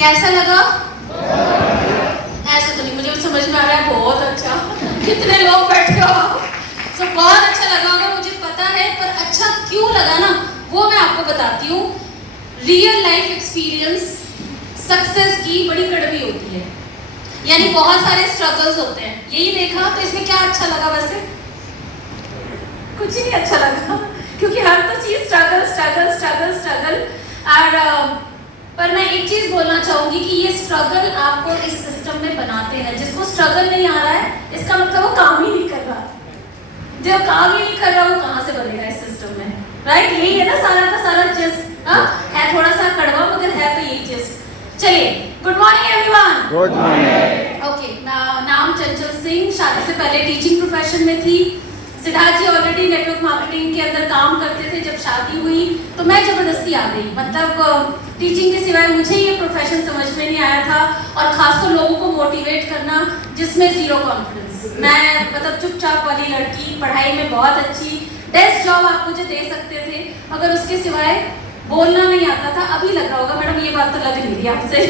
कैसा लगा? ऐसा तो नहीं, मुझे समझ में आ रहा है बहुत अच्छा। कितने लोग बैठे हो? तो बहुत अच्छा लगा होगा मुझे पता है, पर अच्छा क्यों लगा ना वो मैं आपको बताती हूँ। रियल लाइफ एक्सपीरियंस सक्सेस की बड़ी कड़वी होती है, यानी बहुत सारे स्ट्रगल्स होते हैं। यही देखा तो इसमें क्या अच्छा लगा? वैसे कुछ ही नहीं अच्छा लगा, क्योंकि हर तो चीज स्ट्रगल स्ट्रगल स्ट्रगल स्ट्रगल। और पर मैं एक चीज बोलना चाहूंगी कि ये स्ट्रगल आपको इस सिस्टम में बनाते हैं। जिसको स्ट्रगल नहीं आ रहा है इसका मतलब वो काम ही नहीं कर रहा। जो काम ही नहीं कर रहा वो कहाँ से बनेगा इस सिस्टम में, राइट? यही है ना सारा का सारा चीज। है थोड़ा सा कड़वा मगर है तो यही चीज। चलिए, good morning everyone. Good morning. Okay, नाम चंचल सिंह, शादी से पहले टीचिंग प्रोफेशन में थी। सिद्धार्थ जी ऑलरेडी नेटवर्क मार्केटिंग के अंदर काम करते थे। जब शादी हुई तो मैं जबरदस्ती आ गई, मतलब टीचिंग के सिवाय मुझे ये प्रोफेशन समझ में नहीं आया था, और खासकर लोगों को मोटिवेट करना जिसमें जीरो कॉन्फिडेंस। मैं मतलब चुपचाप वाली लड़की, पढ़ाई में बहुत अच्छी, डेस्क जॉब आप मुझे दे सकते थे, मगर उसके सिवाय बोलना नहीं आता था। अभी लग रहा होगा मैडम ये बात तो लग नहीं रही आपसे,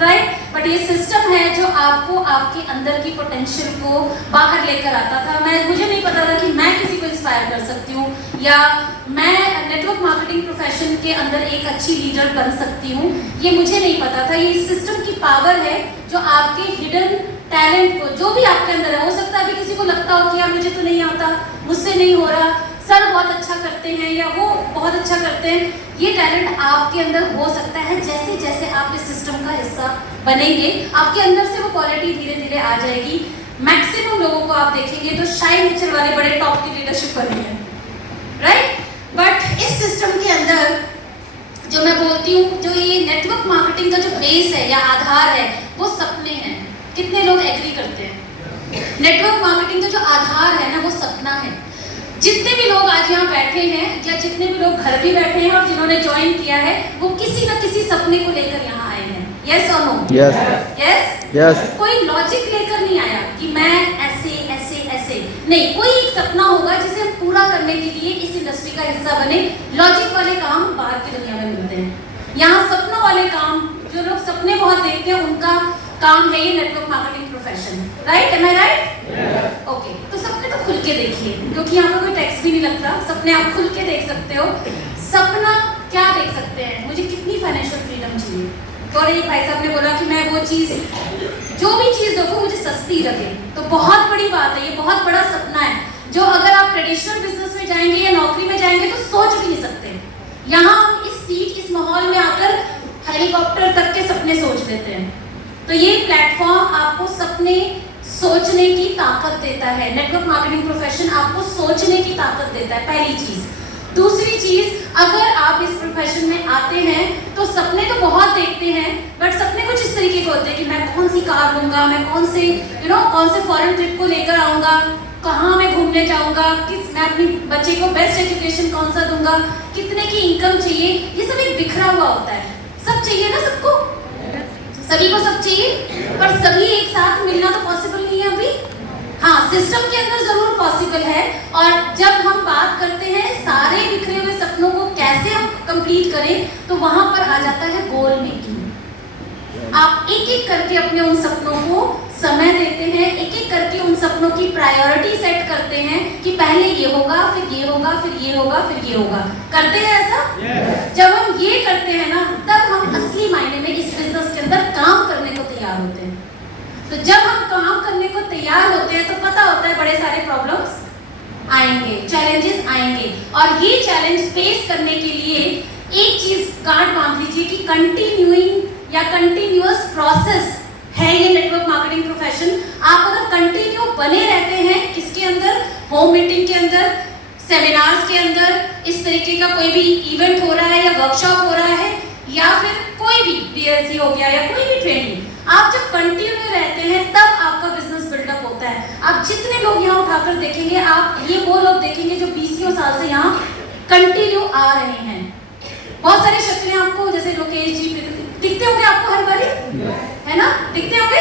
राइट? बट ये सिस्टम है जो आपको आपके अंदर की पोटेंशियल को बाहर लेकर आता था। मुझे नहीं पता था कि मैं किसी को इंस्पायर कर सकती हूँ, या मैं नेटवर्क मार्केटिंग प्रोफेशन के अंदर एक अच्छी लीडर बन सकती हूँ। ये मुझे नहीं पता था। ये सिस्टम की पावर है जो आपके हिडन टैलेंट को, जो भी आपके अंदर है, हो सकता है अभी किसी को लगता हो कि यार मुझे तो नहीं आता, मुझसे नहीं हो रहा, सर बहुत अच्छा करते हैं या वो बहुत अच्छा करते हैं। ये टैलेंट आपके अंदर हो सकता है। जैसे जैसे आप इस सिस्टम का हिस्सा बनेंगे आपके अंदर से वो क्वालिटी धीरे धीरे आ जाएगी। मैक्सिमम लोगों को आप देखेंगे तो शाइन नेचर वाले बड़े टॉप की लीडरशिप बने हैं, राइट? बट इस सिस्टम के अंदर जो मैं बोलती हूँ, जो ये नेटवर्क मार्केटिंग का जो बेस है या आधार है वो सपने हैं। कितने लोग एग्री करते हैं? नेटवर्क मार्केटिंग का जो आधार है ना वो सपना है। जितने भी लोग आज यहाँ बैठे हैं या जितने भी लोग घर भी बैठे हैं और जिन्होंने ज्वाइन किया है, वो किसी न किसी सपने को लेकर यहाँ आए हैं। यस और नो? Yes yes yes. कोई लॉजिक लेकर नहीं आया कि मैं ऐसे ऐसे ऐसे नहीं। कोई एक सपना होगा जिसे हम पूरा करने के लिए इस इंडस्ट्री का हिस्सा बने। लॉजिक वाले काम बाहर की दुनिया में मिलते हैं। यहाँ सपनों वाले काम, जो लोग सपने बहुत देखते हैं, उनका काम है ये network marketing profession, right? Am I right? Okay, तो सपने तो खुल के देखिए, क्योंकि यहाँ पे कोई टैक्स भी नहीं लगता। सपने आप खुल के देख सकते हो। सपना क्या देख सकते हैं? मुझे कितनी फाइनेंशियल फ्रीडम चाहिए। और एक भाई साहब ने बोला कि मैं वो चीज, जो भी चीज देखो मुझे सस्ती लगे, तो बहुत बड़ी बात है। ये बहुत बड़ा सपना है जो अगर आप ट्रेडिशनल बिजनेस में जाएंगे या नौकरी में जाएंगे तो सोच भी नहीं सकते। यहाँ हम इस सीट, इस माहौल में आकर हेलीकॉप्टर तक के सपने सोच लेते हैं। तो ये प्लेटफॉर्म आपको सपने सोचने की ताकत देता है। नेटवर्क मार्केटिंग प्रोफेशन आपको सोचने की ताकत देता है, पहली चीज। दूसरी चीज, अगर आप इस प्रोफेशन में आते हैं तो सपने तो बहुत देखते हैं, बट सपने कुछ इस तरीके के होते हैं कि मैं कौन सी कार लूंगा, मैं कौन से कौन से फॉरेन ट्रिप को लेकर आऊंगा, कहाँ मैं घूमने जाऊंगा, मैं अपनी बच्चे को बेस्ट एजुकेशन कौन सा दूंगा, कितने की इनकम चाहिए। ये सब एक बिखरा हुआ होता है। सब चाहिए ना सबको, सभी को सब चाहिए, पर सभी एक साथ मिलना तो पॉसिबल नहीं है अभी। हाँ, सिस्टम के अंदर जरूर पॉसिबल है। और जब हम बात करते हैं सारे बिखरे हुए सपनों को कैसे हम कंप्लीट करें, तो वहां पर आ जाता है गोल मेकिंग। आप एक एक करके अपने उन सपनों को समय देते हैं, एक एक करके उन सपनों की प्रायोरिटी सेट करते हैं कि पहले ये होगा, फिर ये होगा, फिर ये होगा, फिर ये होगा। करते हैं ऐसा? जब हम ये करते हैं ना, तब हम असली मायने में इस बिजनेस के अंदर काम करने को तैयार होते हैं। तो जब हम काम करने को तैयार होते हैं तो पता होता है बड़े सारे प्रॉब्लम्स आएंगे, चैलेंजेस आएंगे, और ये चैलेंज फेस करने के लिए एक चीज गांठ बांध लीजिए कि कंटिन्यूइंग या कंटिन्यूअस प्रोसेस है ये नेटवर्क मार्केटिंग प्रोफेशन। आप अगर कंटिन्यू बने रहते हैं किसके अंदर, होम मीटिंग के अंदर, सेमिनार्स के अंदर, इस तरीके का कोई भी इवेंट हो रहा है या वर्कशॉप हो रहा है, या फिर कोई भी बीएलसी हो गया या कोई भी ट्रेनिंग, आप जब कंटिन्यू रहते हैं तब आपका बिजनेस बिल्डअप होता है। आप जितने लोग यहाँ उठाकर देखेंगे, आप ये वो लोग देखेंगे जो 20 साल से यहाँ कंटिन्यू आ रहे हैं। बहुत सारी शक्लें आपको, जैसे लोकेश जी दिखते होंगे आपको हर बारी, है ना? दिखते होंगे?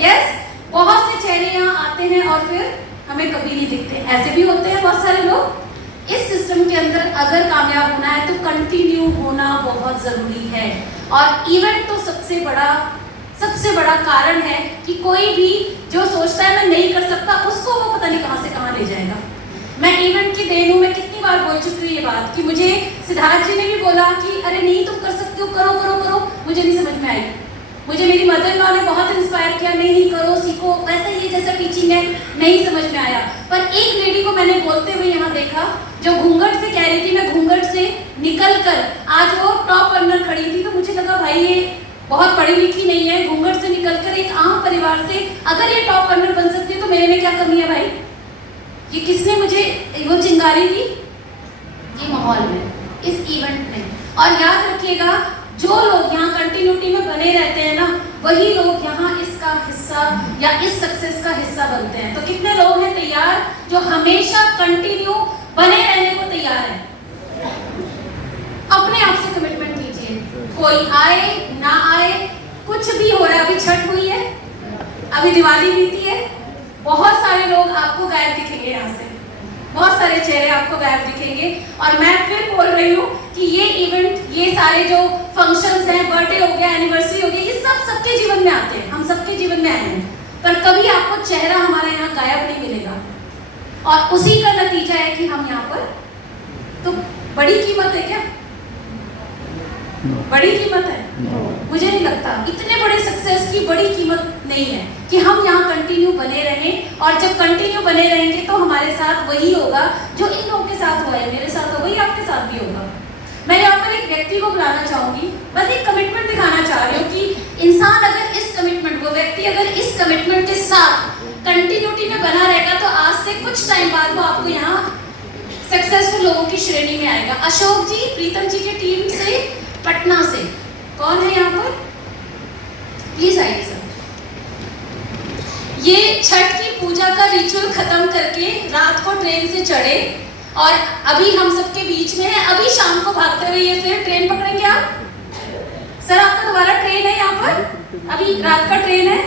यस। बहुत से चेहरे यहाँ आते हैं और फिर हमें कभी नहीं दिखते। ऐसे भी होते हैं बहुत सारे लोग। इस सिस्टम के अंदर अगर कामयाब होना है तो कंटिन्यू होना बहुत जरूरी है। और इवेंट तो सबसे बड़ा कारण है कि कोई भी जो सोचता है मैं नहीं कर सकता, उसको वो पता नहीं कहां से कहां ले जाएगा। मैं इवेंट की देन हूं, मैं कितनी बार बोल चुकी हूँ ये बात कि मुझे सिद्धार्थ जी ने भी बोला कि अरे नहीं तुम कर सकती हो, करो करो करो, मुझे नहीं समझ में आई। मुझे मेरी मदर इन लॉ ने बहुत इंस्पायर किया, नहीं नहीं करो सीखो, वैसा ये जैसा टीचिंग है, नहीं समझ में आया। पर एक लेडी को मैंने बोलते हुए यहाँ देखा जो घूंघट से कह रही थी, मैं घूंघट से निकल कर आज वो टॉप अर्नर खड़ी थी, तो मुझे लगा भाई ये बहुत पढ़ी लिखी नहीं है, घूंघट से निकलकर एक आम परिवार से अगर ये टॉप अर्नर बन सकती है तो मेरे में क्या कमी है भाई। ये किसने मुझे वो चिंगारी दी? ये माहौल में, इस इवेंट में। और याद रखिएगा जो लोग यहाँ कंटिन्यूटी में बने रहते हैं ना, वही लोग यहाँ इसका हिस्सा या इस सक्सेस का हिस्सा बनते हैं। तो कितने लोग हैं तैयार जो हमेशा कंटिन्यू बने रहने को तैयार है? अपने आप से कमिटमेंट कीजिए, कोई आए ना आए, कुछ भी हो रहा है। अभी छठ हुई है, अभी दिवाली बीती है, बहुत सारे लोग आपको गायब दिखेंगे यहाँ से, बहुत सारे चेहरे आपको गायब दिखेंगे। और मैं फिर बोल रही हूँ कि ये इवेंट, ये सारे जो फंक्शंस हैं, बर्थडे हो गया, एनिवर्सरी हो गई, ये सब सबके जीवन में आते हैं, हम सबके जीवन में आए हैं, पर कभी आपको चेहरा हमारे यहाँ गायब नहीं मिलेगा। और उसी का नतीजा है कि हम यहाँ पर, तो बड़ी कीमत है क्या? बड़ी कीमत है? मुझे नहीं लगता। इतने बड़े सक्सेस की बड़ी कीमत नहीं है कि हम यहाँ कंटिन्यू बने रहें। और जब कंटिन्यू बने रहेंगे तो हमारे साथ वही होगा जो इन लोगों के साथ हुआ है, मेरे साथ हो, वही आपके साथ भी होगा। मैं यहाँ पर एक व्यक्ति को बुलाना चाहूंगी, बस एक कमिटमेंट दिखाना चाह रही हूँ कि इंसान अगर इस कमिटमेंट को, व्यक्ति अगर इस कमिटमेंट के साथ कंटिन्यूटी में बना रहेगा तो आज से कुछ टाइम बाद वो आपको यहाँ सक्सेसफुल लोगों की श्रेणी में आएगा। अशोक जी, प्रीतम जी की टीम से पटना से कौन है यहाँ पर? प्लीज आइए सर। ये छठ की पूजा का रिचुअल खत्म करके रात को ट्रेन से चढ़े और अभी हम सबके बीच में है। अभी शाम को भागते हुए ये फिर ट्रेन पकड़ेंगे आप? सर आपका दोबारा ट्रेन है यहाँ पर? अभी रात का ट्रेन है,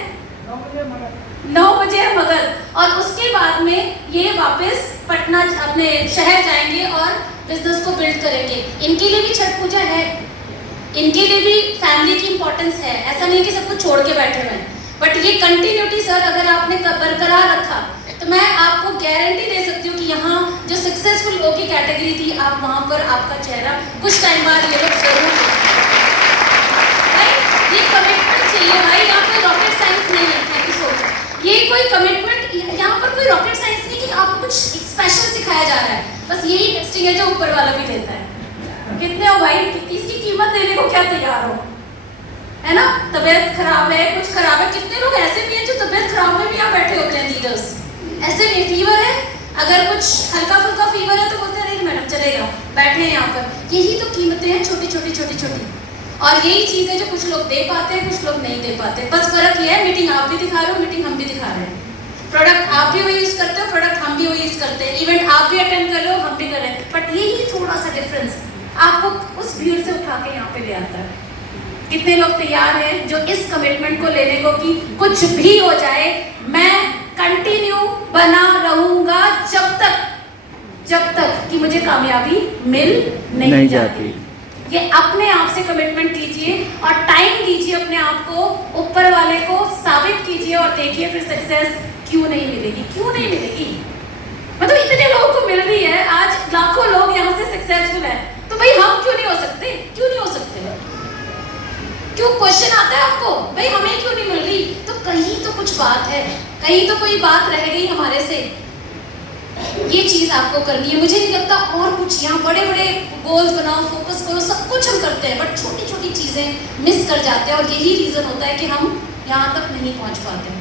9 बजे है मगर। और उसके बाद में ये वापस पटना अपने शहर जाएंगे और बिजनेस को बिल्ड करेंगे। इनके लिए भी छठ पूजा है, इनके लिए भी फैमिली की इंपॉर्टेंस है, ऐसा नहीं कि सब कुछ छोड़ के बैठे हुए हैं। बट ये कंटिन्यूटी सर अगर आपने बरकरार रखा तो मैं आपको गारंटी दे सकती हूँ कि यहाँ जो सक्सेसफुल लोगों की कैटेगरी थी, आप वहाँ पर आपका चेहरा कुछ टाइम बाद ये लोग जरूर। ये कमिटमेंट चाहिए भाई, यहाँ कोई रॉकेट साइंस नहीं है। Thank you so much. ये कोई कमिटमेंट, यहाँ पर कोई रॉकेट साइंस नहीं कि आपको कुछ स्पेशल सिखाया जा रहा है, बस यही टेस्टिंग है जो ऊपर वाला भी देता है। कितने हो भाई, इसकी कीमत देने को क्या तैयार हो? है ना, तबीयत खराब है, कुछ खराब है। कितने लोग ऐसे भी हैं जो तबीयत खराब में भी यहाँ बैठे होते हैं लीडर्स, ऐसे भी। फीवर है, अगर कुछ हल्का फुल्का फीवर है तो बोलते हैं नहीं मैडम चलेगा, बैठे हैं यहाँ पर। यही तो कीमतें हैं, छोटी छोटी छोटी छोटी। और यही चीज़ है जो कुछ लोग दे पाते हैं, कुछ लोग नहीं दे पाते। बस फर्क ये है, मीटिंग आप भी दिखा रहे हो, मीटिंग हम भी दिखा रहे हैं, प्रोडक्ट आप भी वही यूज करते हो, प्रोडक्ट हम भी वही यूज करते हैं, इवेंट आप भी अटेंड कर रहे हो, हम भी कर रहे हैं। बट यही थोड़ा सा डिफरेंस आपको उस भीड़ से उठा के यहाँ पे ले आता है। कितने लोग तैयार हैं जो इस कमिटमेंट को लेने को कि कुछ भी हो जाए मैं कंटिन्यू बना रहूंगा जब तक कि मुझे कामयाबी मिल नहीं जाती। ये अपने आप से कमिटमेंट कीजिए और टाइम दीजिए अपने आप को, ऊपर वाले को साबित कीजिए और देखिए फिर सक्सेस क्यों नहीं मिलेगी, क्यों नहीं मिलेगी। मतलब इतने लोगों को मिल रही है, आज लाखों लोग यहाँ से सक्सेसफुल है, तो भाई हम क्यों नहीं हो सकते? क्यों नहीं हो सकते? क्यों क्वेश्चन आता है आपको भाई हमें क्यों नहीं मिल रही? तो कहीं तो कुछ बात है, कहीं तो कोई बात रह गई हमारे से। ये चीज आपको करनी है। मुझे नहीं लगता और कुछ, यहाँ बड़े बड़े गोल्स बनाओ, फोकस करो, सब कुछ हम करते हैं, बट छोटी छोटी चीजें मिस कर जाते हैं और यही रीजन होता है कि हम यहाँ तक नहीं पहुंच पाते।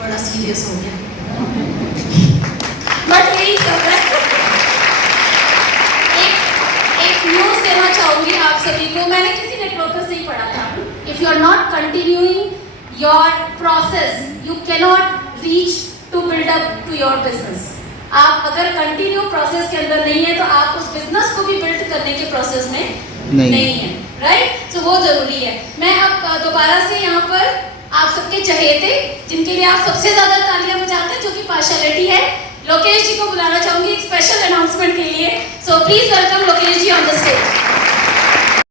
बड़ा सीरियस हो गया बट यही सब है। एक न्यूज़ देना चाहूंगी आप सभी को, मैंने किसी नेटवर्कर से ही पढ़ा था, if you are not continuing your process you cannot reach to build up to your business. आप अगर कंटिन्यू प्रोसेस के अंदर नहीं है तो आप उस बिजनेस को भी बिल्ड करने के प्रोसेस में नहीं है, राइट? तो वो जरूरी है। मैं अब दोबारा से यहाँ पर आप सबके चहेते, जिनके लिए आप सबसे ज्यादा तालियां बजाते हैं, जो कि पार्शियलिटी है, लोकेश जी को बुलाना चाहूंगी एक स्पेशल अनाउंसमेंट के लिए। So please welcome